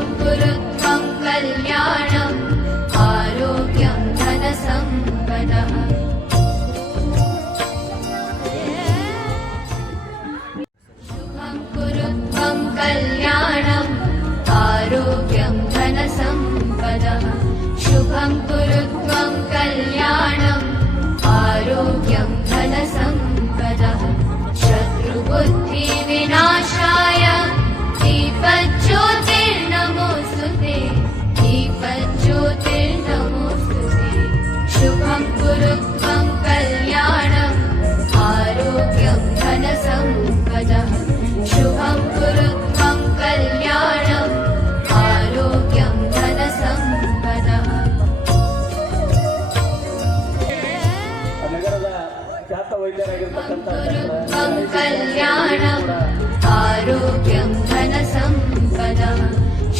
शुभं कुरु त्वं कल्याणम् आरोग्यं धनसम्पदः शुभं कुरु त्वं कल्याणम् आरोग्यं धनसम्पदः शुभं कुरु त्वं कल्याणम् आरोग्यं धनसम्पदः शत्रुबुद्धिविनाशाय दीपज्योतिर्नमोऽस्तुते दीपज्योतिर्नमोऽस्तुते शुभं कुरु त्वं कल्याणम् आरोग्यं धनसम्पदः शुभं कुरु त्वं कल्याणम् आरोग्यं धनसम्पदः त्वं कल्याणम् आरोग्यं धनसम्पदः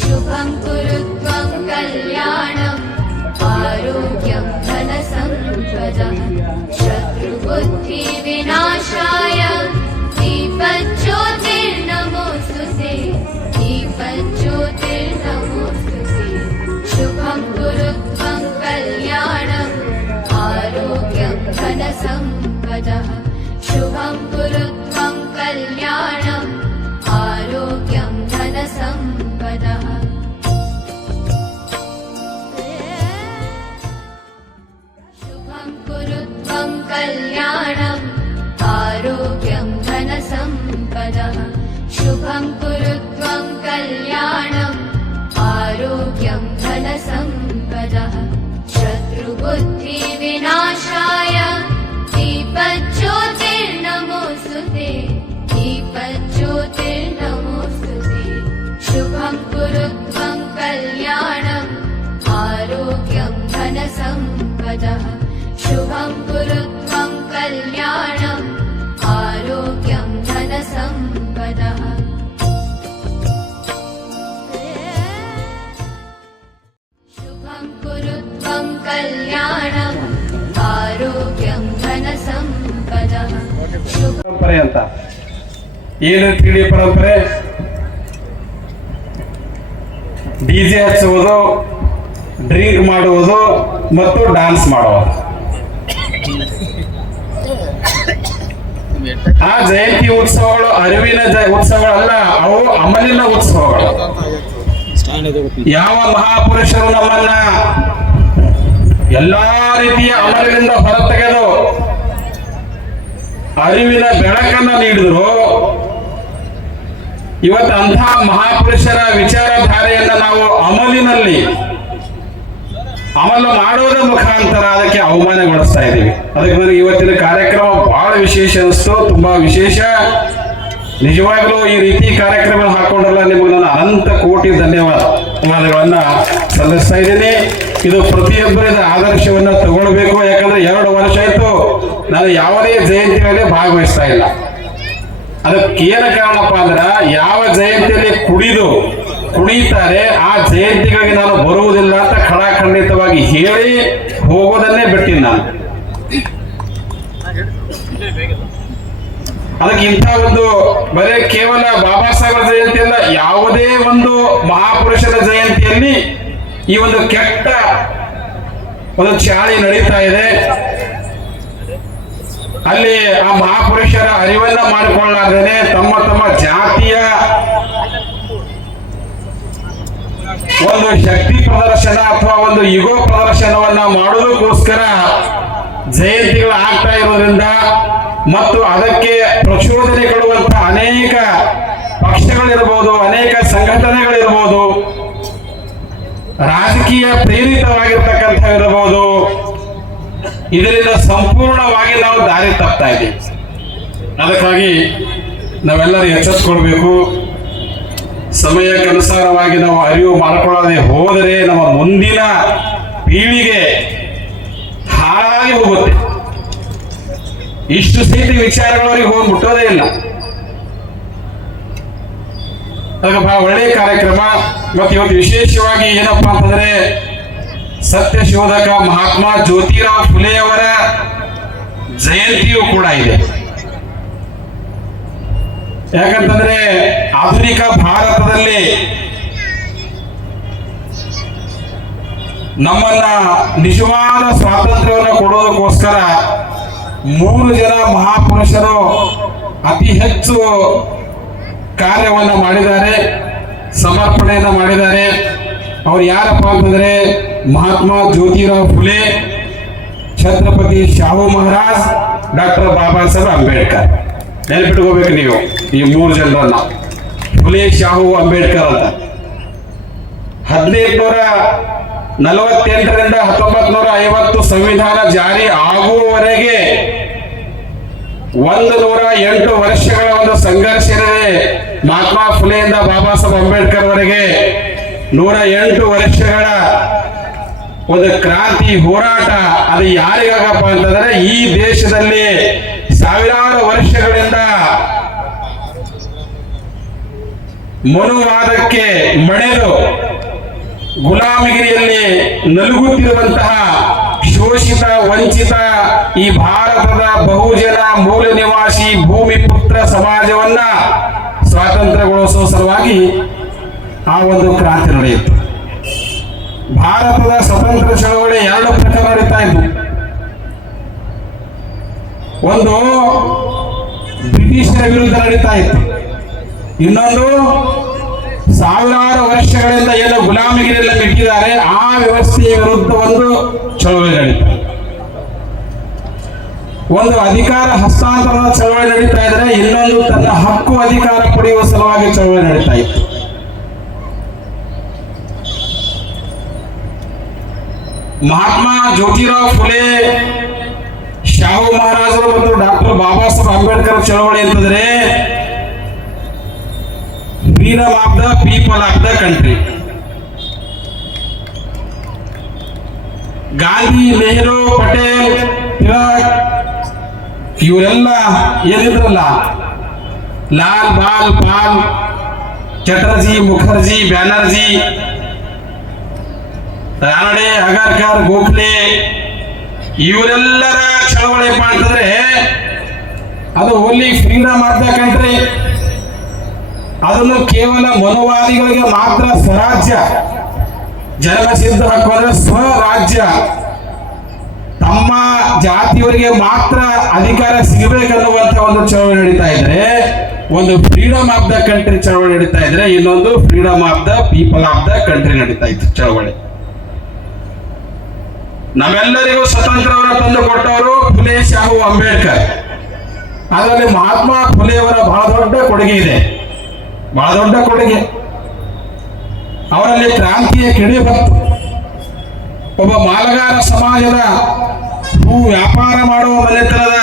शुभं कुरु त्वं कल्याणम् आरोग्यं धनसम्पदः शत्रुबुद्धिविनाशाय दीपज्योतिर्नमोऽस्तुते दीपज्योतिर्नमोऽस्तुते शुभं कुरु त्वं कल्याणम् आरोग्यं धनसम्पदः शुभं कुरु त्वं कल्याणम् आरोग्यं धनसम्पदः शुभं कुरु त्वं कल्याणम् आरोग्यं धनसम्पदः शुभं कुरु त्वं कल्याणम् आरोग्यं धनसम्पदः शत्रुबुद्धिविनाशाय दीपज्योतिर्नमोऽस्तुते दीपज्योतिर्नमोऽस्तुते शुभं कुरु त्वं कल्याणम् आरोग्यं धनसम्पदः शुभं कुरु त्वं कल्याणम् आरोग्यं धनसम्पदः शुभं कुरु त्वं कल्याणम् आरोग्यं धनसम्पदः ಪರಂಪರೆ ಅಂತ ಏನು ತಿಳಿ ಪರಂಪರೆ ಡಿಜೆ ಹಚ್ಚುವುದು ಡ್ರಿಂಕ್ ಮಾಡುವುದು ಮತ್ತು ಡ್ಯಾನ್ಸ್ ಮಾಡುವುದು ಆ ಜಯಂತಿ ಉತ್ಸವಗಳು ಅರಿವಿನ ಉತ್ಸವಗಳಲ್ಲ ಅವು ಅಮಲಿನ ಉತ್ಸವಗಳು ಯಾವ ಮಹಾಪುರುಷರು ನಮ್ಮನ್ನ ಎಲ್ಲಾ ರೀತಿಯ ಅಮಲಿನಿಂದ ಹೊರತೆಗೆದು ಅರಿವಿನ ಬೆಳಕನ್ನು ನೀಡಿದ್ರು ಇವತ್ತು ಅಂತಹ ಮಹಾಪುರುಷರ ವಿಚಾರಧಾರೆಯನ್ನ ನಾವು ಅಮಲು ಮಾಡುವುದರ ಮುಖಾಂತರ ಅದಕ್ಕೆ ಅವಮಾನಗೊಳಿಸ್ತಾ ಇದ್ದೀವಿ. ಅದಕ್ಕೆ ನನಗೆ ಇವತ್ತಿನ ಕಾರ್ಯಕ್ರಮ ಬಹಳ ವಿಶೇಷ ಅನಿಸ್ತು, ತುಂಬಾ ವಿಶೇಷ. ನಿಜವಾಗ್ಲೂ ಈ ರೀತಿ ಕಾರ್ಯಕ್ರಮ ಹಾಕೊಂಡ್ರಲ್ಲ, ನಿಮಗೆ ನಾನು ಅನಂತ ಕೋಟಿ ಧನ್ಯವಾದಗಳನ್ನ ಸಲ್ಲಿಸ್ತಾ ಇದ್ದೀನಿ. ಇದು ಪ್ರತಿಯೊಬ್ಬರಿದ ಆದರ್ಶವನ್ನ ತಗೊಳ್ಬೇಕು. ಯಾಕಂದ್ರೆ 2 ವರ್ಷ ಆಯ್ತು ನಾನು ಯಾವುದೇ ಜಯಂತಿಯಲ್ಲಿ ಭಾಗವಹಿಸ್ತಾ ಇಲ್ಲ. ಅದಕ್ಕೆ ಏನು ಕಾರಣಪ್ಪ ಅಂದ್ರೆ, ಯಾವ ಜಯಂತಿಯಲ್ಲಿ ಕುಣಿತಾರೆ ಆ ಜಯಂತಿಗಳಿಗೆ ನಾನು ಬರುವುದಿಲ್ಲ ಅಂತ ಖಡಾಖಂಡಿತವಾಗಿ ಹೇಳಿ ಹೋಗೋದನ್ನೇ ಬಿಟ್ಟಿನಿ ನಾನು. ಅದಕ್ಕೆ ಇಂಥ ಒಂದು ಬರೀ ಕೇವಲ ಬಾಬಾ ಸಾಹೇಬರ ಜಯಂತಿ ಅಲ್ಲ, ಯಾವುದೇ ಒಂದು ಮಹಾಪುರುಷರ ಜಯಂತಿಯಲ್ಲಿ ಈ ಒಂದು ಕೆಟ್ಟ ಒಂದು ಚಾಳಿ ನಡೀತಾ ಇದೆ. ಅಲ್ಲಿ ಆ ಮಹಾಪುರುಷರ ಅರಿವನ್ನ ಮಾಡಿಕೊಳ್ಳಾರ್ದೇನೆ ತಮ್ಮ ಜಾತಿಯ ಒಂದು ಶಕ್ತಿ ಪ್ರದರ್ಶನ ಅಥವಾ ಒಂದು ಯುಗೋ ಪ್ರದರ್ಶನವನ್ನ ಮಾಡೋದಕ್ಕೋಸ್ಕರ ಜಯಂತಿಗಳು ಆಗ್ತಾ ಇರೋದ್ರಿಂದ ಮತ್ತು ಅದಕ್ಕೆ ಪ್ರಚೋದನೆ ಕೊಡುವಂತ ಅನೇಕ ಪಕ್ಷಗಳಿರ್ಬೋದು, ಅನೇಕ ಸಂಘಟನೆಗಳಿರ್ಬೋದು, ರಾಜಕೀಯ ಪ್ರೇರಿತವಾಗಿರ್ತಕ್ಕಂಥ ಇರಬಹುದು, ಇದರಿಂದ ಸಂಪೂರ್ಣವಾಗಿ ನಾವು ದಾರಿ ತಪ್ತಾ ಇದ್ದೀವಿ. ಅದಕ್ಕಾಗಿ ನಾವೆಲ್ಲರೂ ಎಚ್ಚೆತ್ತುಕೊಳ್ಬೇಕು. ಸಮಯಕ್ಕನುಸಾರವಾಗಿ ನಾವು ಅರಿವು ಮಾಡಿಕೊಳ್ಳದೆ ಹೋದರೆ ನಮ್ಮ ಮುಂದಿನ ಪೀಳಿಗೆ ಹಾಳಾಗಿ ಹೋಗುತ್ತೆ. ಇಷ್ಟು ಸ್ಥಿತಿ ವಿಚಾರಗಳವರಿಗೆ ಹೋಗಿ ಮುಟ್ಟೋದೇ ಇಲ್ಲ. ಅದಕ್ಕೆ ಬಹಳ ಒಳ್ಳೆಯ ಕಾರ್ಯಕ್ರಮ. ಮತ್ತು ಇವತ್ತು ವಿಶೇಷವಾಗಿ ಏನಪ್ಪಾ ಅಂತಂದ್ರೆ, ಸತ್ಯ ಶೋಧಕ ಮಹಾತ್ಮ ಜ್ಯೋತಿರಾವ್ ಫುಲೆಯವರ ಜಯಂತಿಯೂ ಕೂಡ ಇದೆ. ಯಾಕಂತಂದ್ರೆ ಆಧುನಿಕ ಭಾರತದಲ್ಲಿ ನಮ್ಮನ್ನ ನಿಜವಾದ ಸ್ವಾತಂತ್ರ್ಯವನ್ನು ಕೊಡೋದಕ್ಕೋಸ್ಕರ 3 ಜನ ಮಹಾಪುರುಷರು ಅತಿ ಹೆಚ್ಚು ಕಾರ್ಯವನ್ನು ಮಾಡಿದ್ದಾರೆ, ಸಮರ್ಪಣೆಯನ್ನು ಮಾಡಿದ್ದಾರೆ. ಅವ್ರು ಯಾರಪ್ಪ ಅಂತಂದ್ರೆ ಮಹಾತ್ಮ ಜ್ಯೋತಿರಾವ್ ಫುಲೆ, ಛತ್ರಪತಿ ಶಾಹು ಮಹಾರಾಜ್, ಡಾಕ್ಟರ್ ಬಾಬಾ ಸಾಹೇಬ್ ಅಂಬೇಡ್ಕರ್. ನೆನಪಿಟ್ಕೋಬೇಕು ನೀವು ಈ 3 ಜನರನ್ನ, ಫುಲೆ, ಶಾಹು, ಅಂಬೇಡ್ಕರ್ ಅಂತ. 1848ರಿಂದ 1950 ಸಂವಿಧಾನ ಜಾರಿ ಆಗುವವರೆಗೆ 108 ವರ್ಷಗಳ ಒಂದು ಸಂಘರ್ಷ ಇದೆ. ಮಹಾತ್ಮ ಫುಲೆಯಿಂದ ಬಾಬಾ ಸಾಹೇಬ್ ಅಂಬೇಡ್ಕರ್ ವರೆಗೆ 108 ವರ್ಷಗಳ ಒಂದು ಕ್ರಾಂತಿ ಹೋರಾಟ. ಅದು ಯಾರಿಗಾಗಪ್ಪ ಅಂತಂದ್ರೆ ಈ ದೇಶದಲ್ಲಿ ಸಾವಿರಾರು ವರ್ಷಗಳಿಂದ ಮನುವಾದಕ್ಕೆ ಮಣೆದು ಗುಲಾಮಗಿರಿಯಲ್ಲಿ ನಲುಗುತ್ತಿರುವಂತಹ ಶೋಷಿತ, ವಂಚಿತ ಈ ಭಾರತದ ಬಹುಜನ ಮೂಲ ನಿವಾಸಿ ಭೂಮಿ ಪುತ್ರ ಸಮಾಜವನ್ನ ಸ್ವಾತಂತ್ರ್ಯಗೊಳಿಸುವ ಸಲುವಾಗಿ ಆ ಒಂದು ಕ್ರಾಂತಿ ನಡೆಯಿತು. ಭಾರತದ ಸ್ವತಂತ್ರ ಚಳವಳಿ 2 ಪ್ರಕಾರ ನಡೀತಾ ಇದ್ವು. ಒಂದು ಬ್ರಿಟಿಷರ ವಿರುದ್ಧ ನಡೀತಾ ಇತ್ತು, ಇನ್ನೊಂದು ಸಾವಿರಾರು ವರ್ಷಗಳಿಂದ ಏನು ಗುಲಾಮಗಿರಿಯೆಲ್ಲ ಇಟ್ಟಿದ್ದಾರೆ ಆ ವ್ಯವಸ್ಥೆಯ ವಿರುದ್ಧ ಒಂದು ಚಳವಳಿ ನಡೀತಾ ಇದೆ. ಒಂದು ಅಧಿಕಾರ ಹಸ್ತಾಂತರದ ಚಳವಳಿ ನಡೀತಾ ಇದ್ರೆ, ಇನ್ನೊಂದು ತನ್ನ ಹಕ್ಕು ಅಧಿಕಾರ ಪಡೆಯುವ ಸಲುವಾಗಿ ಚಳವಳಿ ನಡೀತಾ ಇತ್ತು. ಮಹಾತ್ಮ ಜ್ಯೋತಿರಾವ್ ಫುಲೆ, ಶಾಹು ಮಹಾರಾಜರು ಮತ್ತು ಡಾಕ್ಟರ್ ಬಾಬಾ ಸಾಹೇಬ್ ಅಂಬೇಡ್ಕರ್ ಚಳವಳಿ ಅಂತಂದ್ರೆ freedom of the people of the country. Gandhi, Nehru, Patel, Tilak ಇವರೆಲ್ಲ ಏನಿದ್ರಲ್ಲ, ಲಾಲ್ ಬಾಲ್ ಪಾಲ್, ಚಟರ್ಜಿ, ಮುಖರ್ಜಿ, ಬ್ಯಾನರ್ಜಿ, ರಾನಡೆ, ಅಗರ್ಕರ್, ಗೋಖಲೆ ಇವರೆಲ್ಲರ ಚಳವಳಿ ಅಂತಂದ್ರೆ ಅದು only freedom of the country. ಅದನ್ನು ಕೇವಲ ಮನುವಾದಿಗಳಿಗೆ ಮಾತ್ರ ಸ್ವರಾಜ್ಯ, ಜನ್ಮಸಿದ್ಧ ಹಕ್ಕು ಅಂದ್ರೆ ಸ್ವರಾಜ್ಯ, ತಮ್ಮ ಜಾತಿಯವರಿಗೆ ಮಾತ್ರ ಅಧಿಕಾರ ಸಿಗಬೇಕನ್ನುವಂತ ಒಂದು ಚಳವಳಿ ನಡೀತಾ ಇದ್ರೆ, ಒಂದು ಫ್ರೀಡಮ್ ಆಫ್ ದ ಕಂಟ್ರಿ ಚಳವಳಿ ನಡೀತಾ ಇದ್ರೆ, ಇನ್ನೊಂದು freedom of the people of the country ನಡೀತಾ ಇತ್ತು ಚಳವಳಿ. ನಮ್ಮೆಲ್ಲರಿಗೂ ಸ್ವತಂತ್ರವನ್ನು ತಂದು ಕೊಟ್ಟವರು ಫುಲೆ, ಶಾಹು, ಅಂಬೇಡ್ಕರ್. ಅದರಲ್ಲಿ ಮಹಾತ್ಮ ಫುಲೆಯವರ ಬಹಳ ದೊಡ್ಡ ಕೊಡುಗೆ ಇದೆ, ಬಹಳ ದೊಡ್ಡ ಕೊಡುಗೆ. ಅವರಲ್ಲಿ ಕ್ರಾಂತಿಯ ಕಿಡಿ ಬಂತು. ಒಬ್ಬ ಮಾಲಗಾರ ಸಮಾಜದ ಹೂ ವ್ಯಾಪಾರ ಮಾಡುವ ಮನೆತನದ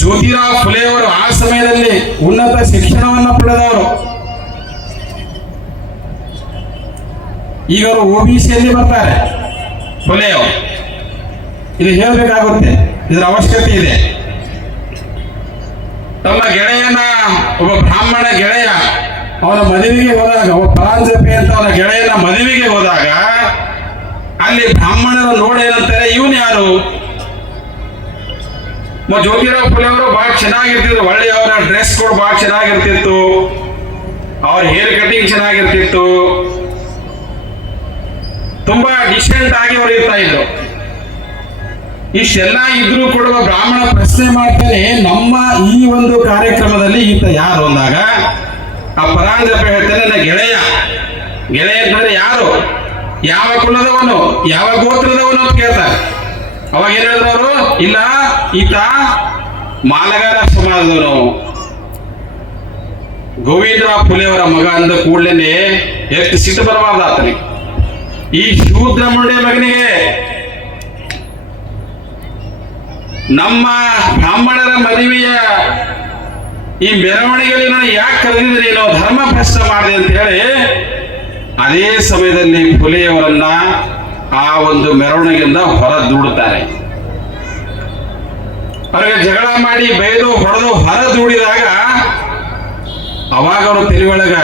ಜ್ಯೋತಿರಾವ್ ಫುಲೆಯವರು ಆ ಸಮಯದಲ್ಲಿ ಉನ್ನತ ಶಿಕ್ಷಣವನ್ನು ಪಡೆದವರು. ಈಗ ಅವರು OBCಯಲ್ಲಿ ಬರ್ತಾರೆ ಫುಲೆಯವರು. ಇದು ಹೇಳಬೇಕಾಗುತ್ತೆ, ಇದರ ಅವಶ್ಯಕತೆ ಇದೆ. ತಮ್ಮ ಗೆಳೆಯನ, ಒಬ್ಬ ಬ್ರಾಹ್ಮಣ ಗೆಳೆಯ ಅವನ ಮದುವೆಗೆ ಹೋದಾಗ, ಒಬ್ಬ ಪರಾಂಜಪೆ ಅಂತ ಅವನ ಗೆಳೆಯನ ಮದುವೆಗೆ ಹೋದಾಗ ಅಲ್ಲಿ ಬ್ರಾಹ್ಮಣರು ನೋಡಿ ಏನಂತಾರೆ, ಇವನು ಯಾರು? ಜ್ಯೋತಿರಾವ್ ಫುಲೆ ಅವರು ಬಹಳ ಚೆನ್ನಾಗಿರ್ತಿದ್ರು, ಒಳ್ಳೆ ಅವರ ಡ್ರೆಸ್ ಕೋಡ್ ಬಹಳ ಚೆನ್ನಾಗಿರ್ತಿತ್ತು, ಅವ್ರ ಹೇರ್ ಕಟಿಂಗ್ ಚೆನ್ನಾಗಿರ್ತಿತ್ತು, ತುಂಬಾ ಡಿಸೆಂಟ್ ಆಗಿ ಅವರು ಇರ್ತಾ ಇದ್ರು. ಇಷ್ಟೆಲ್ಲ ಇದ್ರೂ ಕೂಡ ಬ್ರಾಹ್ಮಣ ಪ್ರಶ್ನೆ ಮಾಡ್ತಾನೆ, ನಮ್ಮ ಈ ಒಂದು ಕಾರ್ಯಕ್ರಮದಲ್ಲಿ ಈತ ಯಾರು ಅಂದಾಗ ಆ ಪರಾಂಜಪೆ ಹೇಳ್ತಾನೆ, ನನ್ನ ಗೆಳೆಯ. ಗೆಳೆಯ ಅಂತಂದ್ರೆ ಯಾರು, ಯಾವ ಕುಲದವನು, ಯಾವ ಗೋತ್ರದವನು ಅಂತ ಕೇಳ್ತಾರೆ. ಅವಾಗ ಏನ್ ಹೇಳಿದ್ರು ಅವರು, ಇಲ್ಲ ಈತ ಮಾಲಗಾರ ಸಮಾಜದವನು, ಗೋವಿಂದರಾವ್ ಫುಲೆಯವರ ಮಗ ಅಂದ ಕೂಡಲೇ ಎಷ್ಟು ಸಿಟ್ಟು ಬರಬಾರ್ದು ಆತನಿಗೆ. ಈ ಶೂದ್ರ ಮುಂಡೆ ಮಗನಿಗೆ ನಮ್ಮ ಬ್ರಾಹ್ಮಣರ ಮದುವೆಯ ಈ ಮೆರವಣಿಗೆಯಲ್ಲಿ ನಾನು ಯಾಕೆ ಕರೆದಿದ್ರಿ, ನಾವು ಧರ್ಮ ಭ್ರಷ್ಟ ಮಾಡಿದೆ ಅಂತ ಹೇಳಿ ಅದೇ ಸಮಯದಲ್ಲಿ ಫುಲೆಯವರನ್ನ ಆ ಒಂದು ಮೆರವಣಿಗೆಯಿಂದ ಹೊರ ದೂಡುತ್ತಾರೆ. ಅವರಿಗೆ ಜಗಳ ಮಾಡಿ ಬೈದು ಹೊಡೆದು ಹೊರ ದೂಡಿದಾಗ ಅವಾಗ ಅವರು ತಿಳಿಯೊಳಗ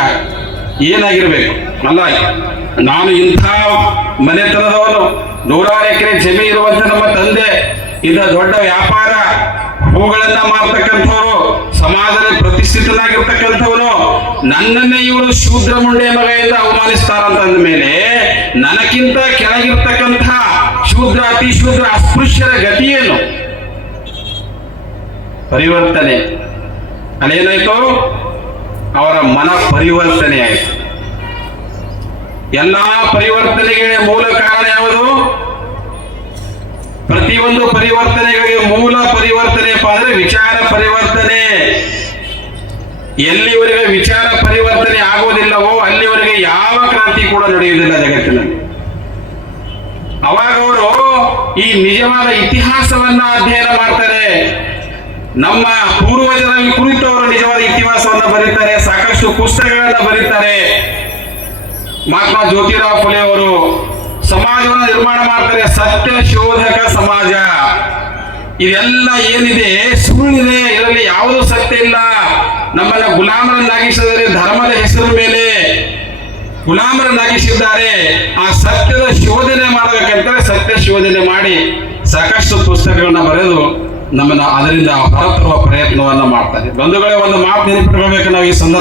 ಏನಾಗಿರ್ಬೇಕು, ಅಲ್ಲ ನಾನು ಇಂಥ ಮನೆತನದವನು, 100 ಎಕರೆ ಜಮೀನು ಇರುವಂತ ನಮ್ಮ ತಂದೆ, ಇಂಥ ದೊಡ್ಡ ವ್ಯಾಪಾರ ಹೂಗಳನ್ನ ಮಾರ್ತಕ್ಕಂಥವ್ರು, ಸಮಾಜದಲ್ಲಿ ಪ್ರತಿಷ್ಠಿತನಾಗಿರ್ತಕ್ಕಂಥವನು, ನನ್ನನ್ನೇ ಇವರು ಶೂದ್ರ ಮುಂಡೆ ಮಗ ಎಂದು ಅವಮಾನಿಸ್ತಾರಂತ ಅಂದ ಮೇಲೆ ನನಗಿಂತ ಕೆಳಗಿರ್ತಕ್ಕಂಥ ಶೂದ್ರ, ಅತಿ ಶೂದ್ರ, ಅಸ್ಪೃಶ್ಯರ ಗತಿ ಏನು? ಪರಿವರ್ತನೆ ಅಲ್ಲೇನಾಯ್ತು? ಅವರ ಮನ ಪರಿವರ್ತನೆ ಆಯಿತು. ಎಲ್ಲಾ ಪರಿವರ್ತನೆಗೆ ಮೂಲ ಕಾರಣ ಯಾವುದು? ಪ್ರತಿಯೊಂದು ಪರಿವರ್ತನೆಗಳಿಗೆ ಮೂಲ ಪರಿವರ್ತನೆ ಅಂದ್ರೆ ವಿಚಾರ ಪರಿವರ್ತನೆ. ಎಲ್ಲಿವರೆಗೆ ವಿಚಾರ ಪರಿವರ್ತನೆ ಆಗುವುದಿಲ್ಲವೋ ಅಲ್ಲಿವರೆಗೆ ಯಾವ ಕ್ರಾಂತಿ ಕೂಡ ನಡೆಯುವುದಿಲ್ಲ ಜಗತ್ತಿನಲ್ಲಿ. ಅವಾಗ ಅವರು ಈ ನಿಜವಾದ ಇತಿಹಾಸವನ್ನ ಅಧ್ಯಯನ ಮಾಡ್ತಾರೆ. ನಮ್ಮ ಪೂರ್ವಜರ ಕುರಿತು ಅವರು ನಿಜವಾದ ಇತಿಹಾಸವನ್ನ ಬರೀತಾರೆ, ಸಾಕಷ್ಟು ಪುಸ್ತಕಗಳನ್ನ ಬರೀತಾರೆ. ಮಹಾತ್ಮ ಜ್ಯೋತಿರಾವ್ ಫುಲೆ ಅವರು ಸಮಾಜವನ್ನು ನಿರ್ಮಾಣ ಮಾಡ್ತಾರೆ, ಸತ್ಯ ಶೋಧಕ ಸಮಾಜ. ಇದೆಲ್ಲ ಏನಿದೆ ಸುಳ್ಳಿದೆ, ಇದರಲ್ಲಿ ಯಾವುದೂ ಸತ್ಯ ಇಲ್ಲ. ನಮ್ಮನ್ನ ಗುಲಾಮರನ್ನಾಗಿಸಿದರೆ ಧರ್ಮದ ಹೆಸರು ಮೇಲೆ ಗುಲಾಮರನ್ನಾಗಿಸಿದ್ದಾರೆ. ಆ ಸತ್ಯದ ಶೋಧನೆ ಮಾಡಬೇಕಂತಾರೆ, ಸತ್ಯ ಶೋಧನೆ ಮಾಡಿ ಸಾಕಷ್ಟು ಪುಸ್ತಕಗಳನ್ನ ಬರೆದು ನಮ್ಮನ್ನ ಅದರಿಂದ ಹೊರತರುವ ಪ್ರಯತ್ನವನ್ನ ಮಾಡ್ತಾರೆ. ಬಂಧುಗಳೇ, ಒಂದು ಮಾತು ನೆನಪಿಟ್ಕೊಳ್ಬೇಕು ನಾವು ಈ ಸಂದರ್ಭ.